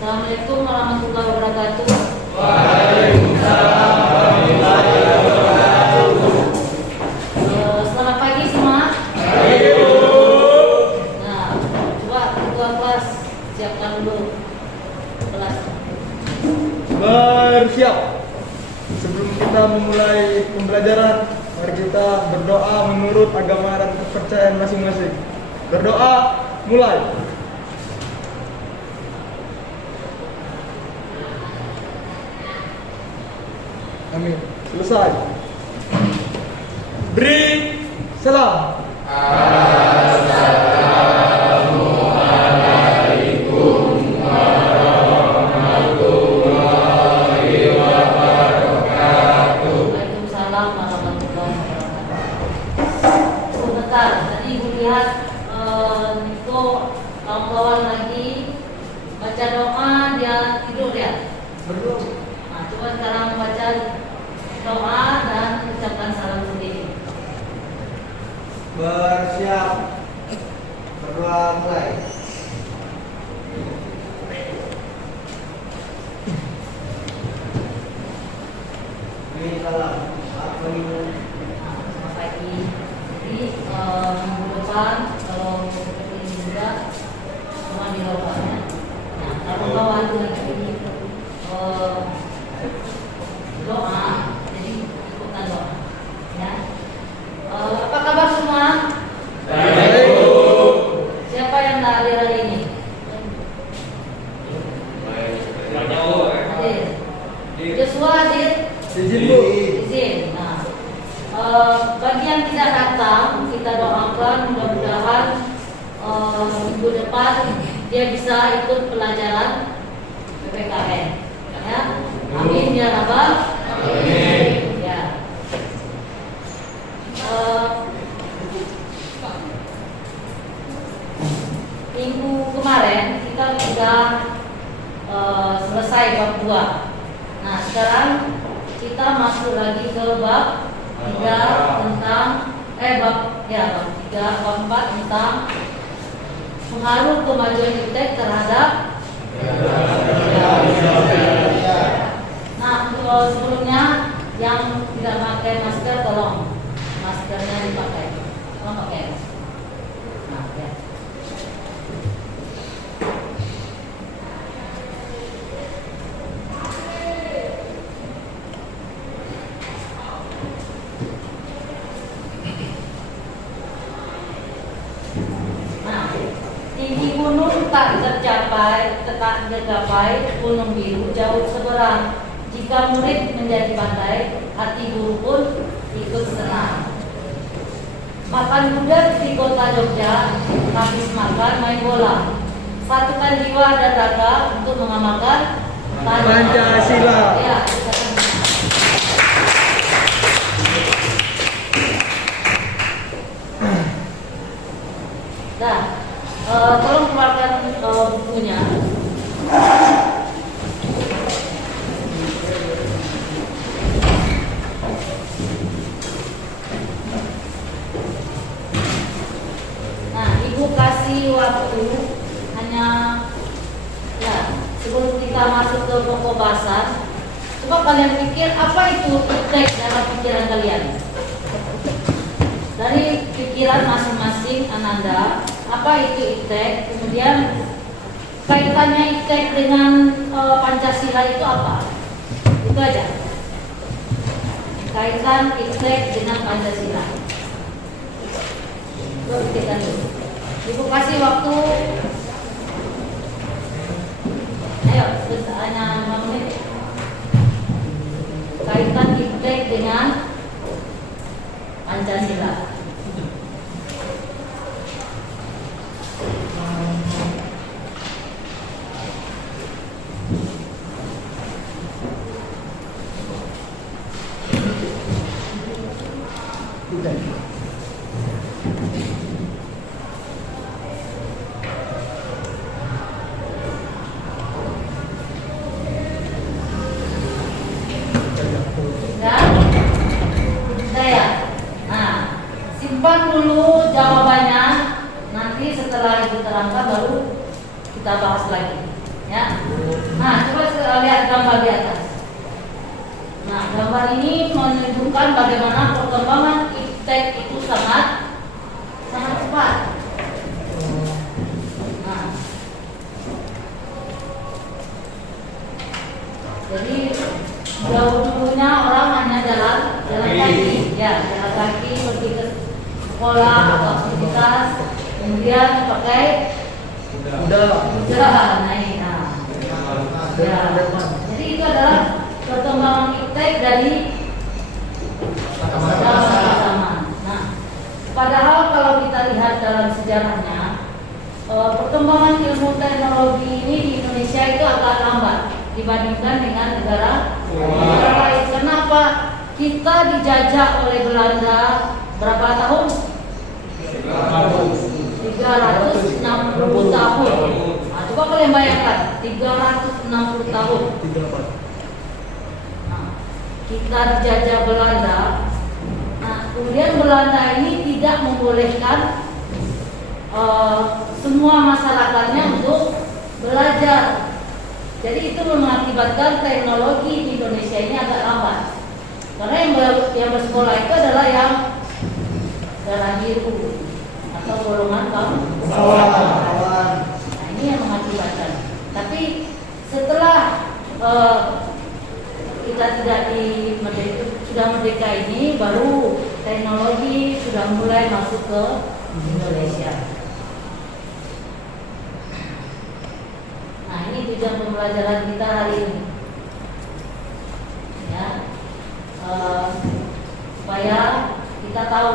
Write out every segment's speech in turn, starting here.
Assalamualaikum warahmatullahi wabarakatuh. Waalaikumsalam warahmatullahi wabarakatuh. Selamat pagi semua. Pagi, Bu. Nah, coba ketua kelas siapkan dulu kelas. Bersiap. Sebelum kita memulai pembelajaran, mari kita berdoa menurut agama dan kepercayaan masing-masing. Berdoa, mulai. Amin. Selesai. Beri salam. Waalaikumsalam warahmatullahi wabarakatuh. Sebentar, tadi Ibu lihat itu kawan-kawan lagi baca doa, dia tidur ya? Belum. Nah, coba sekarang baca doa dan ucapkan salam sendiri. Bersiap. Berdoa mulai. Beri salam. Selamat pagi. Jadi minggu depan kalau seperti ini juga semua di bawah ya. Nah, kawan-kawan lagi doa, jadi ikutan doa. Ya. Apa kabar semua? Baik, Bu. Siapa yang tak hadir hari ini? Banyak, Bu. Hadir. Joshua hadir. Izin, Bu. Izin. Nah, bagi yang tidak datang, kita doakan mudah-mudahan minggu depan dia bisa ikut pelajaran PPKN. Ya, amin ya rabbal alamin. Ya. Minggu kemarin kita sudah selesai bab 2. Nah, sekarang kita masuk lagi ke bab 3 tentang bab 3, bab 4 tentang pengaruh kemajuan iptek terhadap. Nah, sebelumnya yang tidak pakai masker tolong maskernya dipakai. Tolong pakai. Nah, ya. Tinggi gunung tak tercapai gunung biru jauh seberang. Jika murid menjadi pandai, hati guru pun ikut senang. Makan gudeg di kota Jogja, habis makan main bola. Satukan jiwa dan raga untuk mengamalkan Pancasila. Ya, nah, tolong keluarkan bukunya. Nah, Ibu kasih waktu hanya ya sebelum kita masuk ke pokok bahasan. Coba kalian pikir apa itu iptek dalam pikiran kalian. Dari pikiran masing-masing Ananda, apa itu iptek? Kemudian kaitannya iptek dengan Pancasila itu apa? Itu aja. Kaitan iptek dengan Pancasila. Coba pikirkan dulu. Ibu kasih waktu. Ayo, hanya 5 menit. Kaitan iptek dengan Pancasila. Ya? Nah, simpan dulu jawabannya. Nanti setelah itu terangkan baru kita bahas lagi. Ya. gambar di atas. Nah, gambar ini menunjukkan bagaimana perkembangan iptek itu sangat cepat. Nah, jadi jauh dulunya orang hanya jalan kaki, ya jalan kaki pergi ke sekolah atau aktivitas, kemudian pakai Kuda. naik. Ya. Jadi itu adalah perkembangan iptek dari zaman. Nah, padahal kalau kita lihat dalam sejarahnya, perkembangan ilmu teknologi ini di Indonesia itu agak lambat dibandingkan dengan negara lain. Kenapa? Kita dijajah oleh Belanda berapa tahun? 360 tahun. Nah, coba kalian bayangkan 360 tahun. Nah, kita dijajah Belanda. Nah, kemudian Belanda ini tidak membolehkan semua masyarakatnya untuk belajar. Jadi itu mengakibatkan teknologi di Indonesia ini agak lambat. Karena yang bersekolah itu adalah yang darah biru atau golongan Bangsawan. Nah, ini yang mengakibatkan. Tapi setelah kita tidak sudah merdeka ini, baru teknologi sudah mulai masuk ke Indonesia. Nah, ini tujuan pembelajaran kita hari ini, ya, supaya kita tahu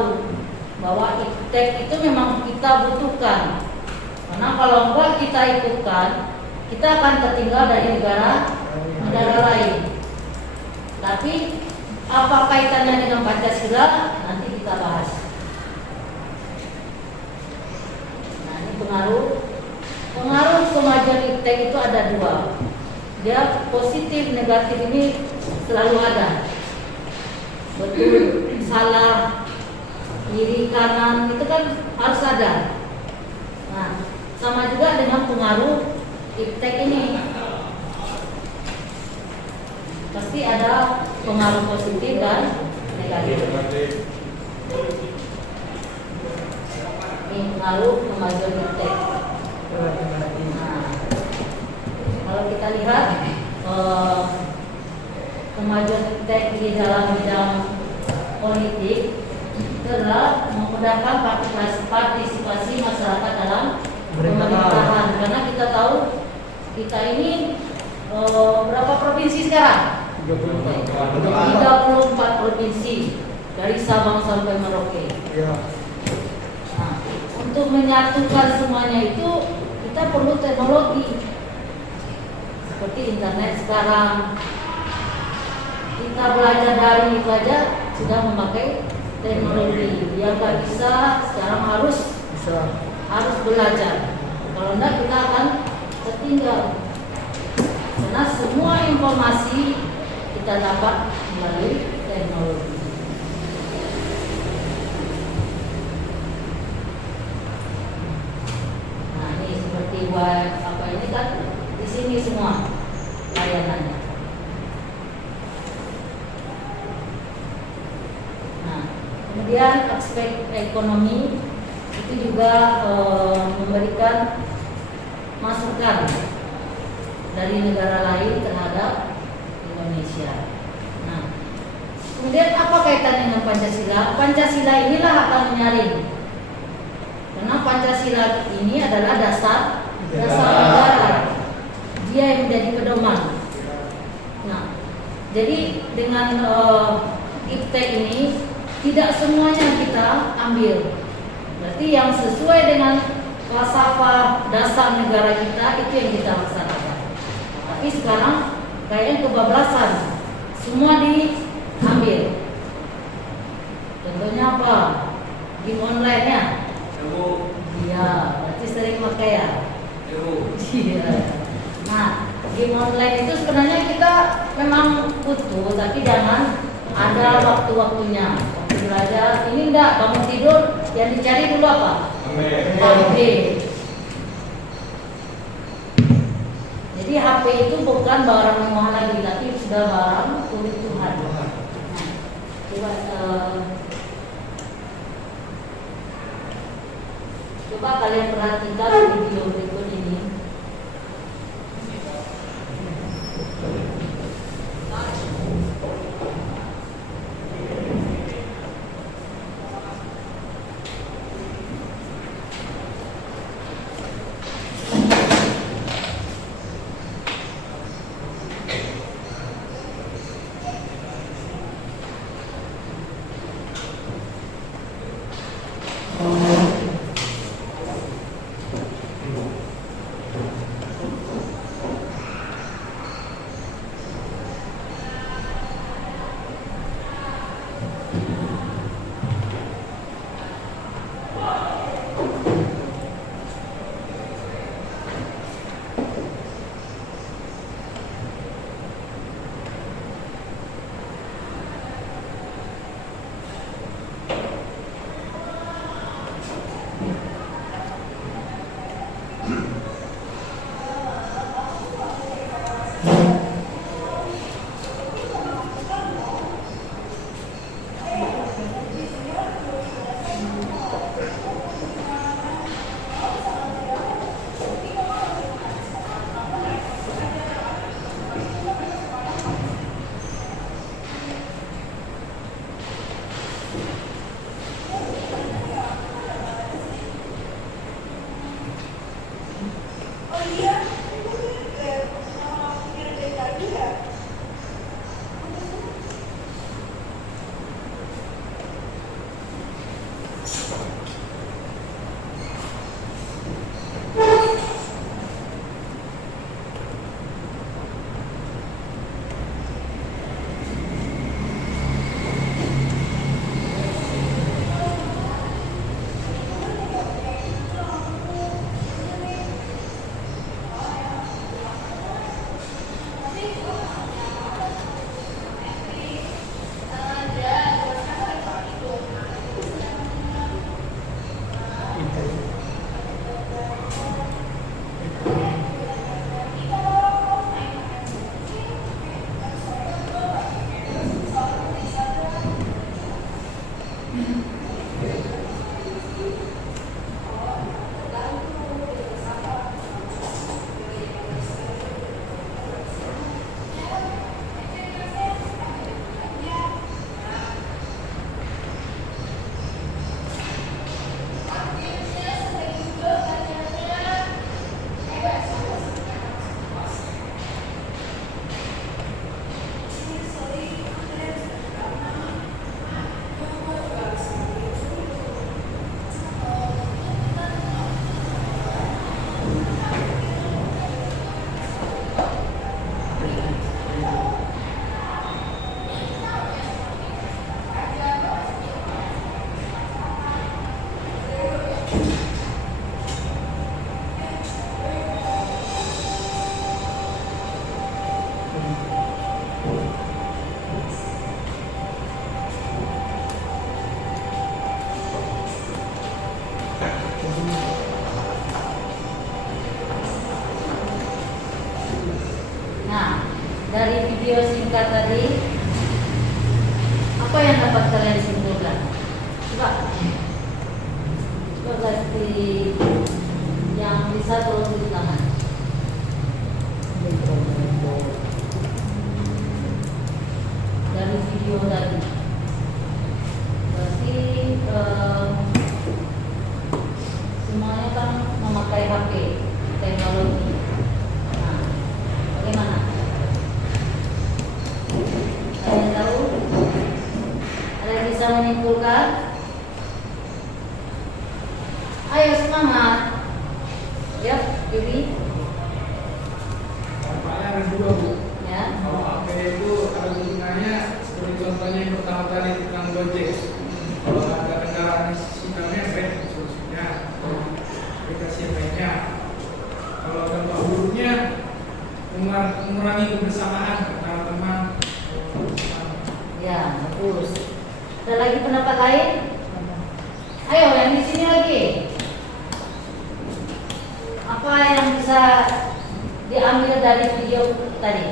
bahwa iptek itu memang kita butuhkan. Karena kalau enggak kita ikutkan, kita akan tertinggal dari negara lain. Tapi apa kaitannya dengan Pancasila? Nanti kita bahas. Nah, ini pengaruh kemajuan iptek itu ada dua. Dia positif, negatif ini selalu ada. Betul, salah, kiri, kanan itu kan harus ada. Nah, sama juga dengan pengaruh iptek ini. Pasti ada pengaruh positif dan negatif. Ini pengaruh kemajuan iptek. Nah, kalau kita lihat kemajuan iptek di dalam bidang politik itu adalah memudahkan partisipasi masyarakat dalam pemerintahan. Karena kita tahu kita ini berapa provinsi sekarang? 34 provinsi dari Sabang sampai Merauke. Ya. Nah, untuk menyatukan semuanya itu kita perlu teknologi seperti internet sekarang. Kita belajar dari itu aja sudah memakai teknologi. Yang nggak bisa sekarang harus belajar. Kalau enggak kita akan tertinggal. Karena semua informasi kita dapat melalui teknologi. Nah, ini seperti apa ini kan di sini semua layanannya. Nah, kemudian aspek ekonomi itu juga memberikan masukan dari negara lain terhadap Indonesia. Nah, kemudian apa kaitannya dengan Pancasila? Pancasila inilah akan menyaring. Karena Pancasila ini adalah dasar negara. Dia yang menjadi pedoman. Nah, jadi dengan iptek ini tidak semuanya kita ambil. Berarti yang sesuai dengan falsafah dasar negara kita itu yang kita laksanakan. Tapi sekarang kayaknya kebablasan, semua diambil. Contohnya apa? Game online-nya. Iya, berarti sering pakai ya. Iya. Nah, game online itu sebenarnya kita memang butuh, tapi jangan ada waktu-waktunya. Waktu belajar, ini enggak bangun tidur, yang dicari dulu apa? HP. Jadi HP HP itu bukan barang mewah lagi, tapi sudah barang milik Tuhan. Nah, coba kalian perhatikan video berikut ini. Dari video singkat tadi, apa yang dapat kalian simpulkan? Coba kasih yang bisa tolong tulis tangan. Dari video tadi, berarti semuanya kan memakai HP, teknologi. Nah, bagaimana? Kalian tahu? Ada yang bisa menyimpulkan? Ayo semangat. Ya, Bibi. Manfaatnya ada dua, Bu. Ya. Kalau HP itu ada gunanya seperti contohnya yang pertama tadi tentang Gojek. Kalau ada kendaraan sudah mepet, solusinya aplikasi yang lainnya. Kalau dampak buruknya mengurangi kebersamaan antara teman. Ya, bagus. Ada lagi pendapat lain? Ayo, yang di sini lagi. Apa yang bisa diambil dari video tadi.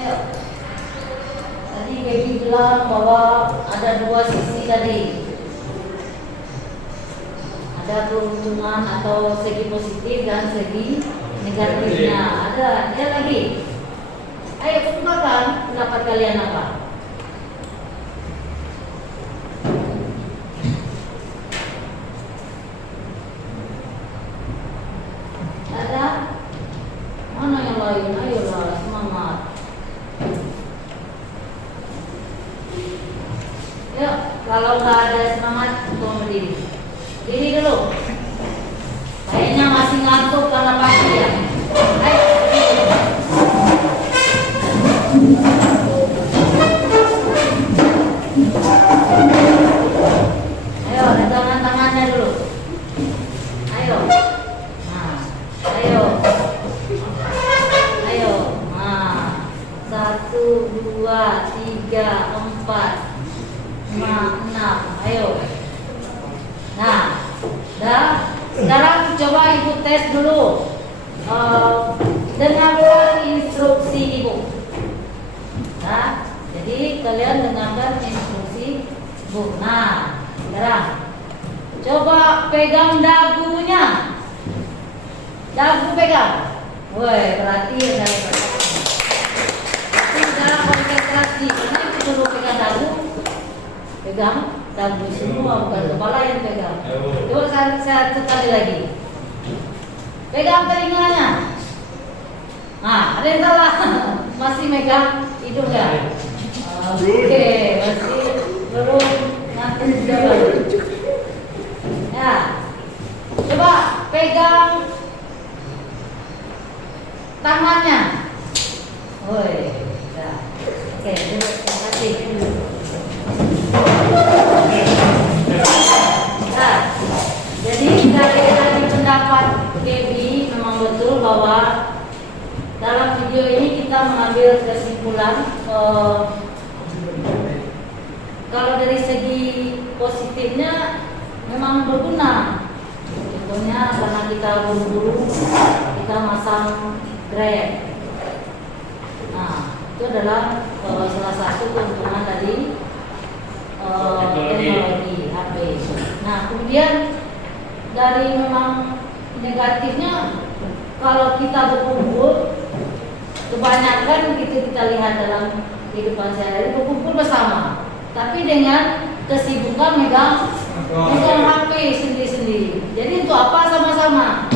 Ayo. Tadi Gaby bilang bahwa ada dua sisi tadi. Ada keuntungan atau segi positif dan segi negatifnya. Ada lagi. Ayo kemukakan pendapat kalian apa? Ada? Mana yang lain? Ayolah, semangat. Yuk, kalau nggak ada semangat, tolong berdiri. Berdiri dulu. Kayaknya masih ngantuk karena pagi ya. Ayo. Ayo, pegangan tangannya dulu. Ayo. Nah, ayo. Ayo. Nah, 1, 2, 3, 4, 5, 6. Ayo. Nah, dah. Sekarang coba ibu tes dulu. Dengarkan instruksi ibu. Nah, jadi kalian dengarkan instruksi ibu. Nah, sekarang coba pegang dagunya. Dagu pegang. Woi, perhatian dari tapi sudah konsentrasi. Karena itu dulu pegang dagu. Pegang dagu semua, bukan kepala yang pegang. Coba saya sekali lagi. Pegang telinganya. Nah, ada yang salah. Masih megang hidungnya. Oke, masih belum nanti sudah baru. Ya, coba pegang tangannya. Woi, ya. Oke, terima kasih. Nah, jadi dari pendapat Gaby memang betul bahwa dalam video ini kita mengambil kesimpulan kalau dari segi positifnya memang berguna. Contohnya karena kita buru-buru kita masang grab. Nah, itu adalah salah satu keuntungan dari teknologi HP. Nah, kemudian dari memang negatifnya kalau kita berkumpul kebanyakan kita lihat dalam kehidupan sehari-hari berkumpul bersama, tapi dengan kesibukan megang HP sendiri-sendiri. Jadi untuk apa sama-sama?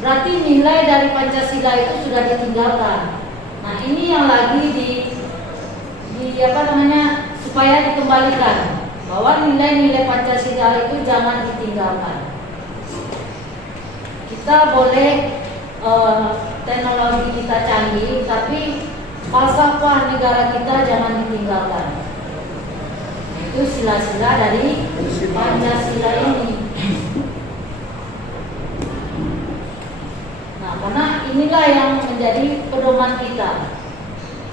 Berarti nilai dari Pancasila itu sudah ditinggalkan. Nah, ini yang lagi di supaya dikembalikan bahwa nilai-nilai Pancasila itu jangan ditinggalkan. Kita boleh teknologi kita canggih, tapi falsafah negara kita jangan ditinggalkan. Itu sila-sila dari Pancasila ini. Nah, karena inilah yang menjadi pedoman kita,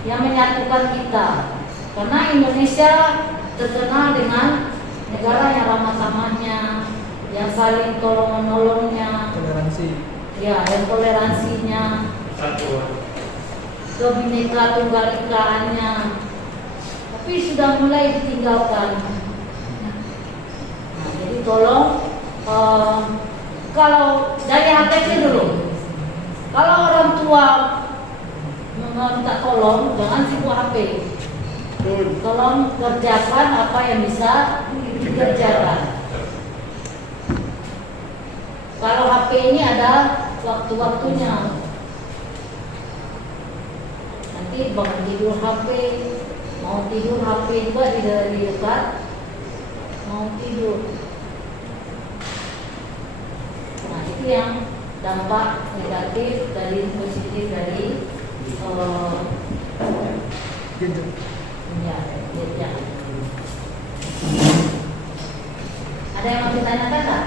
yang menyatukan kita. Karena Indonesia terkenal dengan negara yang ramah tamahnya, yang saling tolong menolongnya, Toleransi. ya, yang toleransinya, kebineka tunggal ikaannya, tapi sudah mulai ditinggalkan. Nah, jadi tolong kalau dari HTC dulu, kalau orang tua minta tolong jangan sibuk HP. Tolong kerjakan apa yang bisa dikerjakan. Kalau HP ini ada waktu-waktunya. Nanti bangun tidur HP, mau tidur HP juga di dekat, mau tidur. Nah, itu yang dampak negatif dari positif dari ya. Ada yang mau ditanyakan nggak?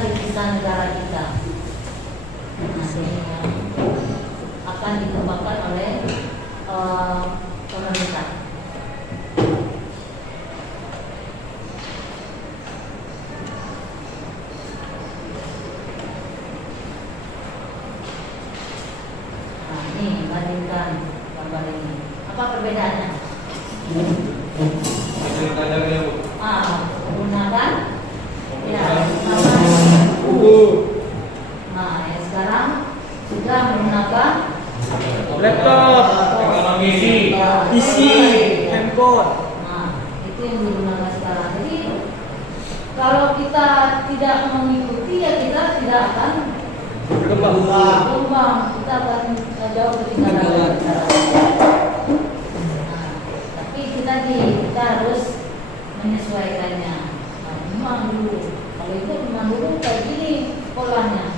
devisa negara kita. Nah, ini yang akan dikembangkan oleh pemerintah. Nah, ini bandingkan gambar ini. Apa perbedaannya? Itu kadangnya Bu. Menggunakan ya, nah ya sekarang sudah menggunakan Laptop, Teknologi. PC, handphone. nah itu yang digunakan sekarang. Jadi kalau kita tidak mengikuti ya kita tidak akan berkembang, kita akan jauh ketinggalan. Nah, tapi kita harus menyesuaikannya. Nah, memang dulu, kalau itu memang dulu kayak gini polanya.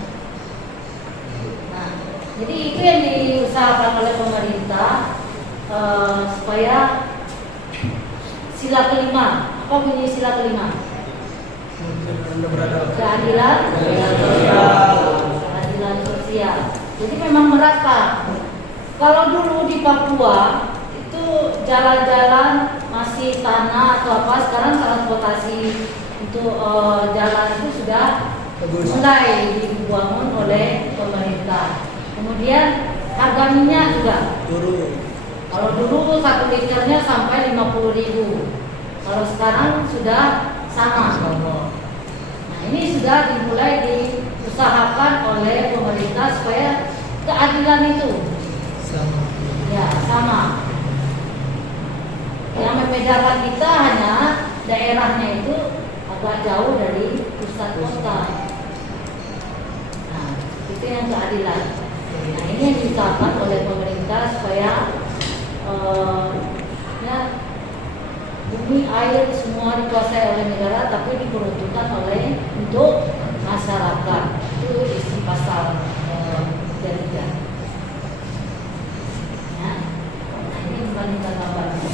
Nah, jadi itu yang diusahakan oleh pemerintah supaya sila kelima, apa bunyi sila kelima? Keadilan sosial. Jadi memang merata. Kalau dulu di Papua itu jalan-jalan masih tanah atau apa, sekarang transportasi untuk jalan itu sudah mulai dibangun oleh pemerintah. Kemudian harga minyak juga Turun. kalau dulu 1 liternya sampai 50.000, kalau sekarang sudah sama. Nah, ini sudah dimulai diusahakan oleh pemerintah supaya keadilan itu ya sama. Yang membedakan kita hanya daerahnya itu agak jauh dari pusat kota. Nah, itu yang keadilan. Nah, ini yang diusahakan oleh pemerintah supaya ya, bumi air semua dikuasai oleh negara, tapi diperuntukkan untuk masyarakat. Itu isi pasal 3. Ya. Nah, ini membandingkan gambarnya.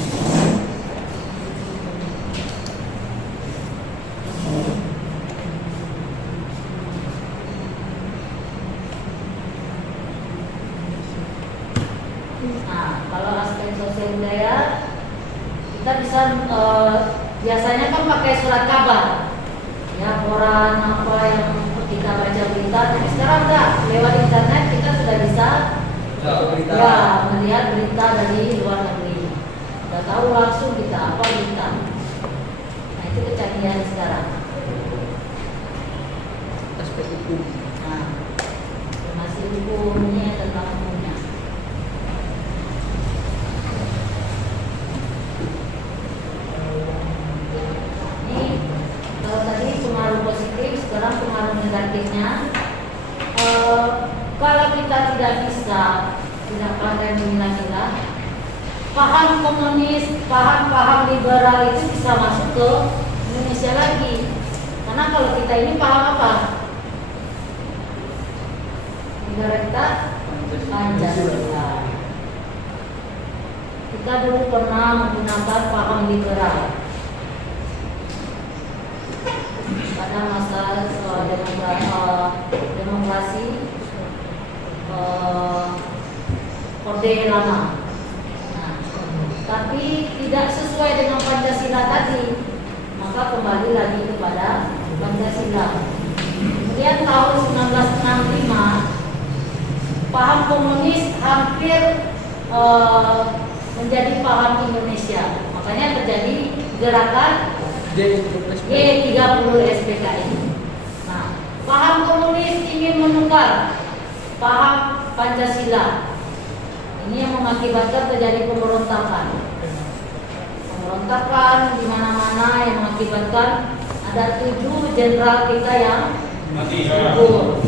Nah, kalau aspek sosial budaya kita bisa biasanya kan pakai surat kabar, ya koran apa yang kita baca berita. Tapi sekarang enggak, lewat internet kita sudah bisa ya melihat berita dari luar negeri. Sudah tahu langsung kita apa berita. Nah, itu kecanggihan sekarang. Aspek hukum. Nah, masih hukumnya tentang hukumnya. Ini kalau tadi pengaruh positif, sekarang pengaruh negatifnya. Kalau kita tidak bisa, tidak pandai memilah-milah, paham komunis, paham liberal itu bisa masuk ke Indonesia lagi. Karena kalau kita ini paham apa? Negara kita Pancasila. Kita dulu pernah menggunakan paham liberal pada masa demokrasi Orde Lama. Nah, tapi tidak sesuai dengan Pancasila tadi, maka kembali lagi kepada Pancasila. Kemudian tahun 1965 paham komunis hampir menjadi paham Indonesia. Makanya terjadi gerakan G30 SPKI. Nah, paham komunis ingin menukar paham Pancasila. Ini yang mengakibatkan terjadi pemberontakan. Pemberontakan di mana-mana yang mengakibatkan ada 7 jenderal kita yang gugur.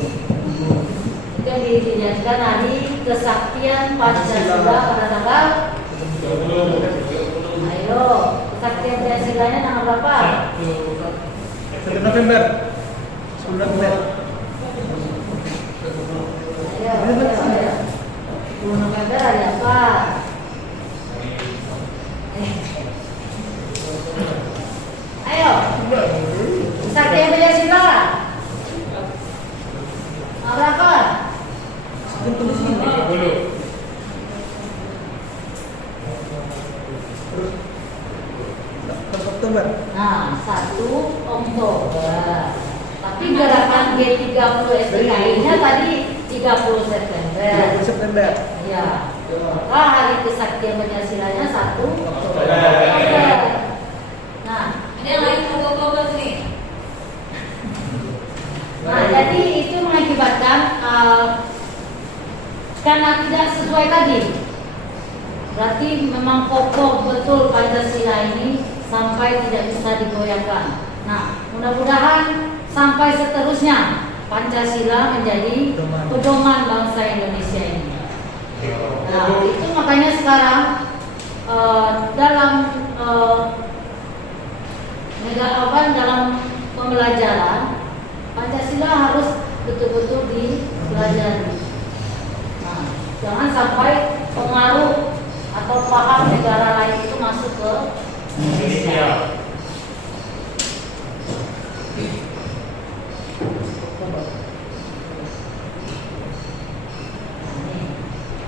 Itu yang dijadikan hari kesaktian Pancasila pada tanggal. Ayo, kesaktian Pancasilanya tanggal berapa? 1 November. 10 November. Ayo. 10 November ada apa? Ayo. Kesaktian Pancasila. 30 SPKI-nya tadi 30 September. 30 September. Ya. Maka hari kesaktian Pancasilanya 1 Oktober. Nah, Ada yang lain foto-foto nih. nah, jadi itu mengakibatkan karena tidak sesuai tadi. Berarti memang kokoh betul Pancasila ini sampai tidak bisa digoyahkan. Nah, mudah-mudahan sampai seterusnya Pancasila menjadi pedoman bangsa Indonesia ini. Nah, itu makanya sekarang dalam dalam pembelajaran Pancasila harus betul-betul dipelajari. Nah, jangan sampai pengaruh atau paham negara lain itu masuk ke Indonesia.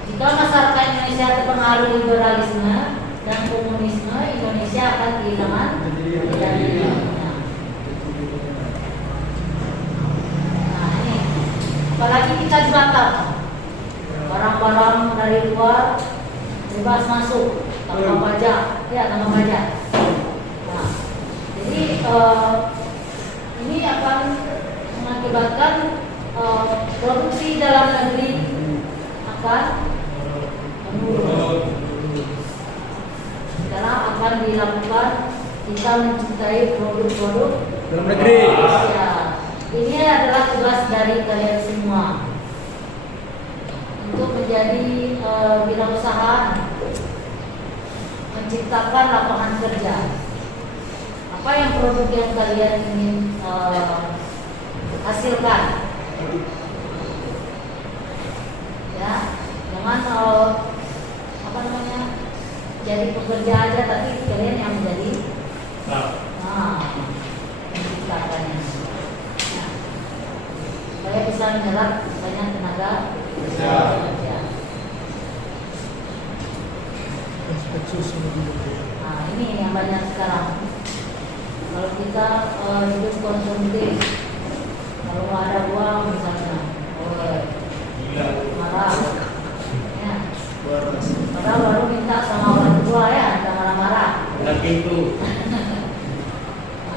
Jika masyarakat Indonesia terpengaruh liberalisme dan komunisme, Indonesia akan kehilangan identitasnya. Nah ini, apalagi kita di Batam, barang-barang dari luar bebas masuk tanpa pajak, ya tanpa pajak. Nah, jadi ini akan mengakibatkan produksi dalam negeri akan menurun. Sekarang akan dilakukan kita mencintai produk-produk Dalam negeri. Ya, ini adalah tugas dari kalian semua untuk menjadi wirausaha, menciptakan lapangan kerja. Apa yang produk yang kalian ingin hasilkan? Ya, jangan apa namanya jadi pekerja aja, tapi kalian yang menjadi menciptakannya. Nah, saya bisa menyerap banyak tenaga kerja. Nah, ini yang banyak sekarang. Kalau kita hidup konsumtif, kalau nggak ada uang misalnya, marah. Ya. Padahal baru minta sama orang tua ya, jangan marah-marah. Pintu.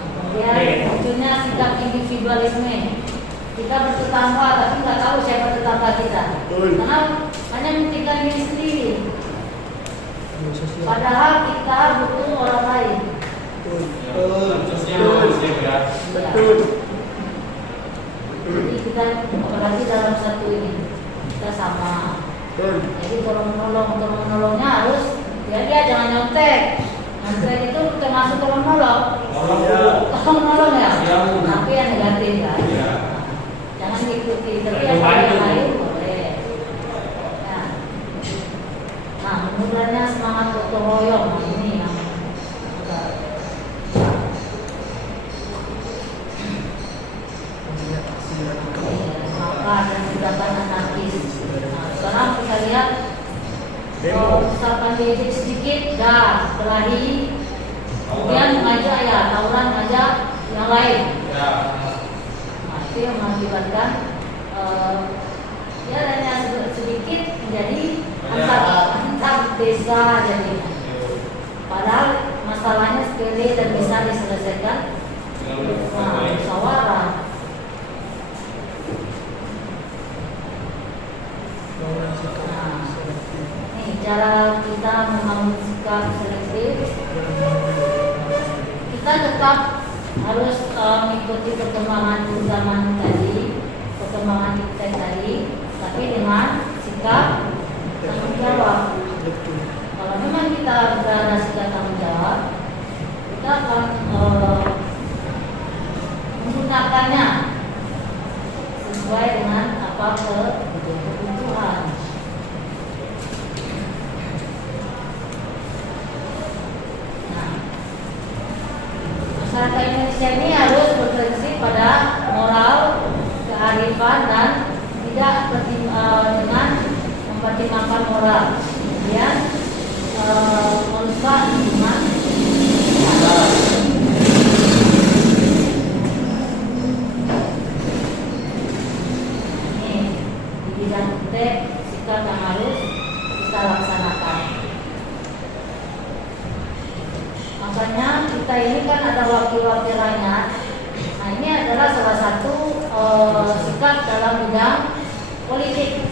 Kemudian munculnya sikap individualisme. Kita bertetangga tapi nggak tahu siapa tetangga kita. Karena hanya mementingkan diri sendiri. Padahal kita butuh orang lain. Betul. Jadi kita apalagi dalam satu ini kita sama. Jadi tolong-menolongnya harus dia jangan nyontek. Nyontek itu termasuk tolong-menolong. Tolong-menolong ya. Tapi yang negatif kan. Jangan diikuti. Tapi yang lain boleh. Ya. Nah, menurutnya semangat gotong royong ini yang maka dan tindakan anarkis. Nah, sekarang kita lihat misalkan diejek sedikit, dah kelahi, kemudian mengajak ya tawuran ngajak yang lain. Nah, itu yang mengakibatkan ya hanya sedikit menjadi antar desa jadinya. Padahal masalahnya sepele dan bisa diselesaikan musyawarah. Nih cara kita membangun sikap selektif, kita tetap harus mengikuti perkembangan zaman tadi, perkembangan kita tadi, tapi dengan sikap tanggung jawab. Kalau memang kita berada sikap tanggung jawab, kita akan menggunakannya sesuai dengan apa kebutuhan. Nah, masyarakat Indonesia ini harus berprinsip pada moral, kearifan dan tidak dengan mempertimbangkan moral. Kemudian merusak lingkungan. bidang sikap yang harus kita laksanakan. Makanya kita ini kan ada wakil-wakil rakyat. Nah ini adalah salah satu sikap dalam bidang politik,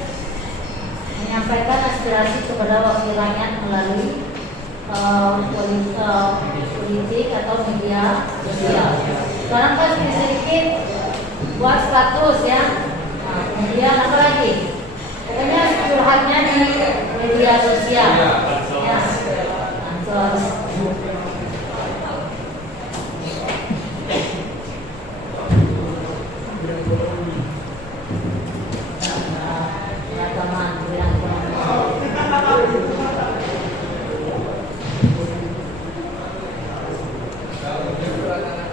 menyampaikan aspirasi kepada wakil rakyat melalui politik atau media sosial. Sekarang kan sedikit buat status ya. Nah, kemudian apa lagi? Pokoknya curhatnya di media sosial. Ya.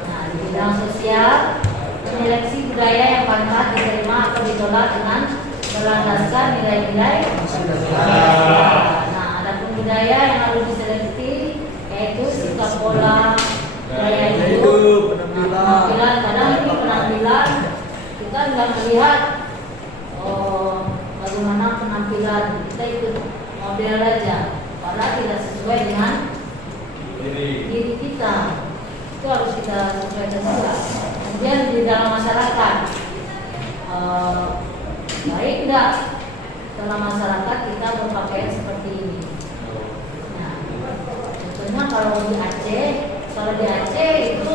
Nah, di bidang sosial, menyeleksi budaya yang pantas diterima atau ditolak dengan berlandaskan nilai-nilai. Nah, ada pun budaya yang harus diseleksi yaitu sikap pola, gaya hidup, penampilan. Kadang ini penampilan kita nggak melihat bagaimana penampilan, kita ikut model aja, padahal tidak sesuai dengan diri kita. Itu harus kita sesuaikan juga. Kemudian di dalam masyarakat, baik enggak dalam masyarakat kita berpakaian seperti ini. Nah, contohnya kalau di Aceh itu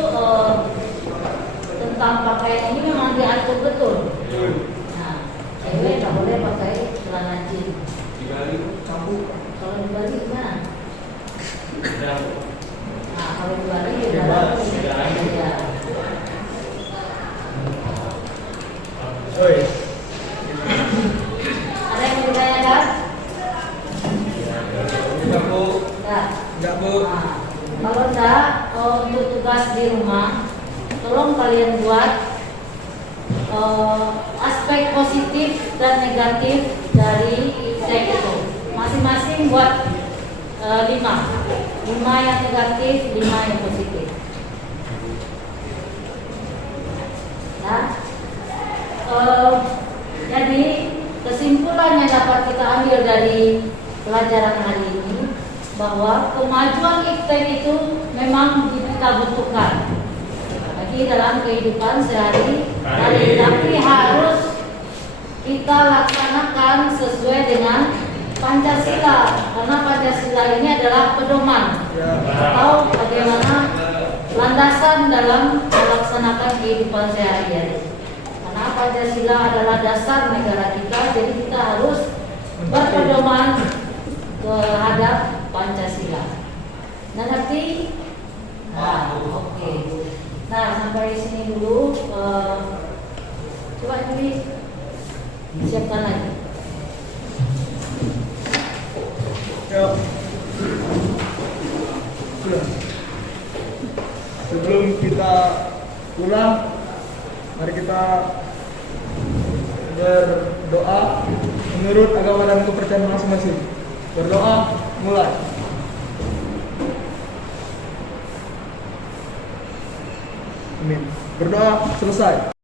tentang pakaian ini memang diatur betul. Nah, cewek nggak boleh pakai celana jeans. Di Bali campur. Kalau di Bali gimana? Nah, kalau di Bali Bebas, ya. Oi, Ada yang mau ditanyakan? Enggak, Bu. Ya. enggak Bu. Nah, kalau enggak, untuk tugas di rumah, tolong kalian buat aspek positif dan negatif dari iptek itu. Masing-masing buat 5 yang negatif, 5 yang positif. Ya. Jadi kesimpulan yang dapat kita ambil dari pelajaran hari ini bahwa kemajuan iptek itu memang kita butuhkan bagi dalam kehidupan sehari-hari, tapi harus kita laksanakan sesuai dengan Pancasila, karena Pancasila ini adalah pedoman atau bagaimana landasan dalam melaksanakan kehidupan sehari-hari. Karena Pancasila adalah dasar negara kita, jadi kita harus berpedoman terhadap Pancasila. Nah, nanti, oke. Nah, sampai sini dulu. Coba ini siapkan lagi. Ya. Sudah. Sebelum kita pulang, mari kita berdoa menurut agama dan kepercayaan masing-masing. Berdoa, mulai. Amin. Berdoa, selesai.